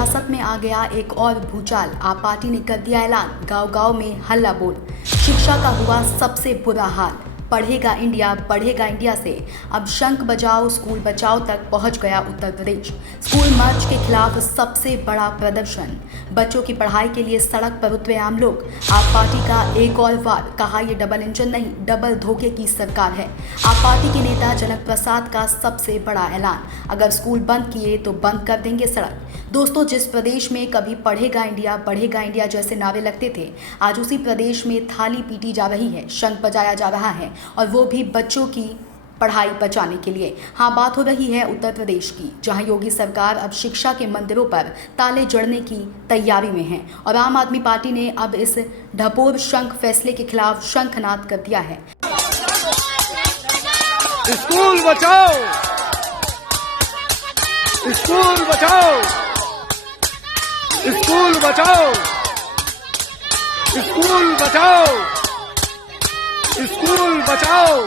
सियासत में आ गया एक और भूचाल। आप पार्टी ने कर दिया ऐलान, गांव-गांव में हल्ला बोल। शिक्षा का हुआ सबसे बुरा हाल। पढ़ेगा इंडिया से अब शंख बजाओ स्कूल बचाओ तक पहुंच गया उत्तर प्रदेश। स्कूल मार्च के खिलाफ सबसे बड़ा प्रदर्शन। बच्चों की पढ़ाई के लिए सड़क पर उतरे आम लोग। आप पार्टी का एक और वार, कहा ये डबल इंजन नहीं डबल धोखे की सरकार है। आप पार्टी के नेता जनक प्रसाद का सबसे बड़ा ऐलान, अगर स्कूल बंद किए तो बंद कर देंगे सड़क। दोस्तों, जिस प्रदेश में कभी पढ़ेगा इंडिया जैसे नारे लगते थे, आज उसी प्रदेश में थाली पीटी जा रही है, शंख बजाया जा रहा है, और वो भी बच्चों की पढ़ाई बचाने के लिए। हाँ, बात हो रही है उत्तर प्रदेश की, जहां योगी सरकार अब शिक्षा के मंदिरों पर ताले जड़ने की तैयारी में है और आम आदमी पार्टी ने अब इस ढपोर शंख फैसले के खिलाफ शंखनाद कर दिया है। स्कूल बचाओ, स्कूल बचाओ, स्कूल बचाओ, स्कूल बचाओ, स्कूल बचाओ।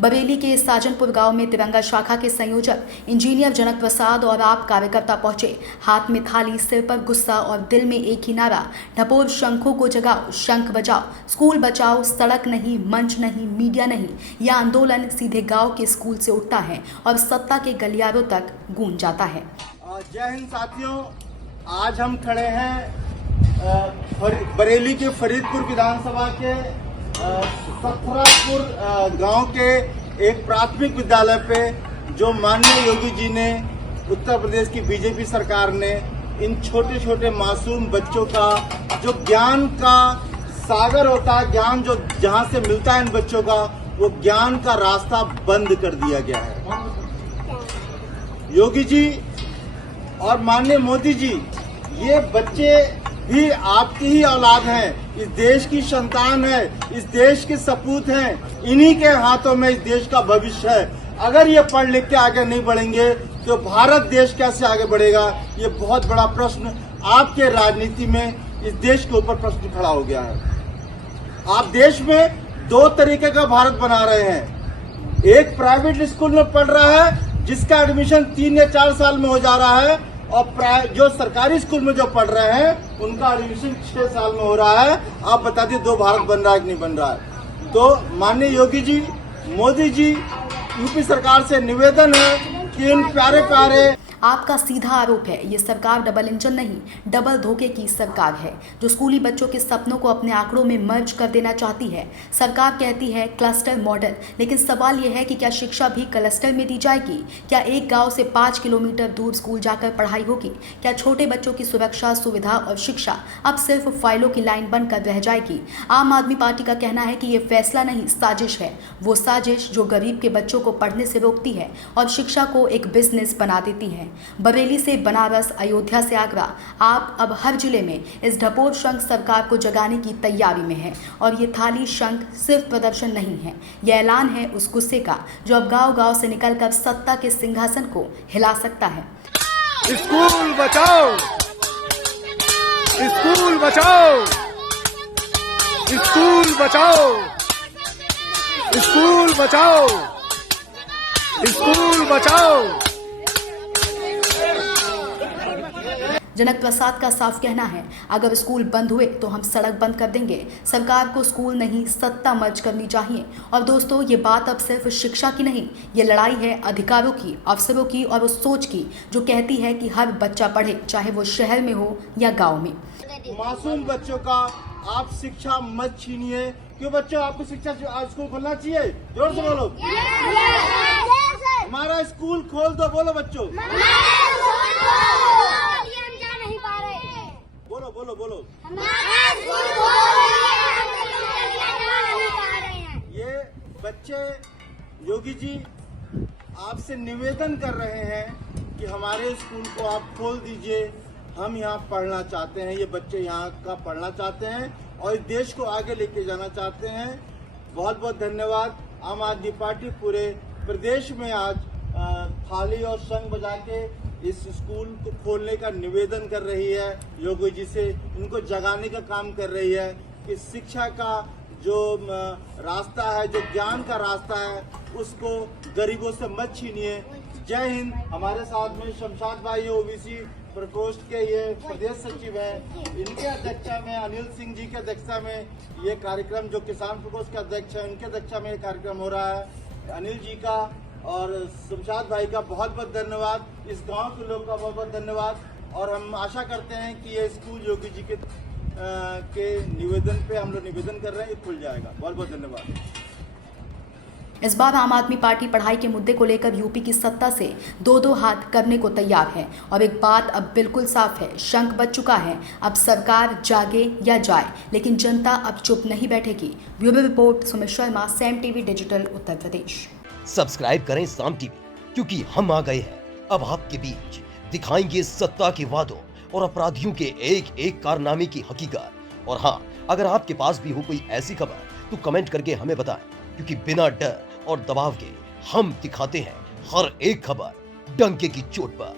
बरेली के साजनपुर गांव में तिरंगा शाखा के संयोजक इंजीनियर जनक प्रसाद और आप कार्यकर्ता पहुंचे। हाथ में थाली, सिर पर गुस्सा और दिल में एक ही नारा, ढपोर शंखों को जगाओ, शंख बजाओ, स्कूल बचाओ। सड़क नहीं, मंच नहीं, मीडिया नहीं, यह आंदोलन सीधे गांव के स्कूल से उठता है और सत्ता के गलियारों तक गूंज जाता है। जय हिंद साथियों, आज हम खड़े हैं बरेली के फरीदपुर विधानसभा के सथरापुर गांव के एक प्राथमिक विद्यालय पे, जो माननीय योगी जी ने, उत्तर प्रदेश की बीजेपी सरकार ने इन छोटे छोटे मासूम बच्चों का, जो ज्ञान का सागर होता है, ज्ञान जो जहां से मिलता है इन बच्चों का, वो ज्ञान का रास्ता बंद कर दिया गया है। योगी जी और माननीय मोदी जी, ये बच्चे भी आपकी ही औलाद हैं, इस देश की संतान है, इस देश के सपूत हैं, इन्हीं के हाथों में इस देश का भविष्य है। अगर ये पढ़ लिख के आगे नहीं बढ़ेंगे तो भारत देश कैसे आगे बढ़ेगा, ये बहुत बड़ा प्रश्न आपके राजनीति में इस देश के ऊपर प्रश्न खड़ा हो गया है। आप देश में दो तरीके का भारत बना रहे हैं। एक प्राइवेट स्कूल में पढ़ रहा है, जिसका एडमिशन 3 या 4 साल में हो जा रहा है, और जो सरकारी स्कूल में जो पढ़ रहे हैं उनका एडमिशन 6 साल में हो रहा है। आप बता दिए दो भारत बन रहा है कि नहीं बन रहा है। तो माननीय योगी जी, मोदी जी, यूपी सरकार से निवेदन है कि इन प्यारे प्यारे आपका सीधा आरोप है, ये सरकार डबल इंजन नहीं डबल धोखे की सरकार है, जो स्कूली बच्चों के सपनों को अपने आंकड़ों में मर्ज कर देना चाहती है। सरकार कहती है क्लस्टर मॉडल, लेकिन सवाल ये है कि क्या शिक्षा भी क्लस्टर में दी जाएगी? क्या एक गांव से 5 किलोमीटर दूर स्कूल जाकर पढ़ाई होगी? क्या छोटे बच्चों की सुरक्षा, सुविधा और शिक्षा अब सिर्फ फाइलों की लाइन बनकर रह जाएगी? आम आदमी पार्टी का कहना है कि ये फैसला नहीं, साजिश है। वो साजिश जो गरीब के बच्चों को पढ़ने से रोकती है और शिक्षा को एक बिजनेस बना देती है। बरेली से बनारस, अयोध्या से आगरा, आप अब हर जिले में इस ढपोर शंख सरकार को जगाने की तैयारी में है। और ये थाली शंख सिर्फ प्रदर्शन नहीं है, यह ऐलान है उस गुस्से का जो अब गांव-गांव से निकलकर सत्ता के सिंहासन को हिला सकता है। स्कूल बचाओ, स्कूल बचाओ, स्कूल बचाओ, स्कूल बचाओ, स्कूल बचाओ। जनक प्रसाद का साफ कहना है, अगर स्कूल बंद हुए तो हम सड़क बंद कर देंगे। सरकार को स्कूल नहीं, सत्ता मर्ज करनी चाहिए। और दोस्तों, ये बात अब सिर्फ शिक्षा की नहीं, ये लड़ाई है अधिकारों की, अफसरों की और उस सोच की जो कहती है कि हर बच्चा पढ़े, चाहे वो शहर में हो या गाँव में। मासूम बच्चों का आप शिक्षा मत छीनिए। क्यों बच्चों, आपको शिक्षा स्कूल खोलना चाहिए? जोर से बोलो। हमारा स्कूल खोल दो, बोलो बच्चों। बोलो बोलो बोलो। ये बच्चे योगी जी आपसे निवेदन कर रहे हैं कि हमारे स्कूल को आप खोल दीजिए, हम यहाँ पढ़ना चाहते हैं, ये बच्चे यहाँ का पढ़ना चाहते हैं और इस देश को आगे लेके जाना चाहते हैं। बहुत बहुत धन्यवाद। आम आदमी पार्टी पूरे प्रदेश में आज थाली और शंख बजा के इस स्कूल को खोलने का निवेदन कर रही है, योगी जी से इनको जगाने का काम कर रही है कि शिक्षा का जो रास्ता है, जो ज्ञान का रास्ता है, उसको गरीबों से मत छीनिए। जय हिंद। हमारे साथ में शमशाद भाई ओबीसी प्रकोष्ठ के ये प्रदेश सचिव हैं, इनके अध्यक्षता में अनिल सिंह जी के अध्यक्षता में ये कार्यक्रम, जो किसान प्रकोष्ठ के अध्यक्ष हैं उनके अध्यक्षता में ये कार्यक्रम हो रहा है। अनिल जी का और शमशाद भाई का बहुत बहुत धन्यवाद, इस गांव के लोग का बहुत बहुत धन्यवाद। और हम आशा करते हैं कि ये स्कूल योगी जी के निवेदन पे हम लोग निवेदन कर रहे हैं, ये खुल जाएगा। बहुत बहुत धन्यवाद। इस बार आम आदमी पार्टी पढ़ाई के मुद्दे को लेकर यूपी की सत्ता से दो हाथ करने को तैयार है। और एक बात अब बिल्कुल साफ है, शंख बज चुका है। अब सरकार जागे या जाए, लेकिन जनता अब चुप नहीं बैठेगी। Bureau report, Sumit Sharma, Saam TV digital, Uttar Pradesh. Subscribe करें साम टीवी, क्योंकि हम आ गए हैं अब आपके बीच। दिखाएंगे सत्ता के वादों और अपराधियों के एक एक कारनामे की हकीकत। और हाँ, अगर आपके पास भी हो कोई ऐसी खबर तो कमेंट करके हमें बताएं, क्योंकि बिना डर और दबाव के हम दिखाते हैं हर एक खबर डंके की चोट पर।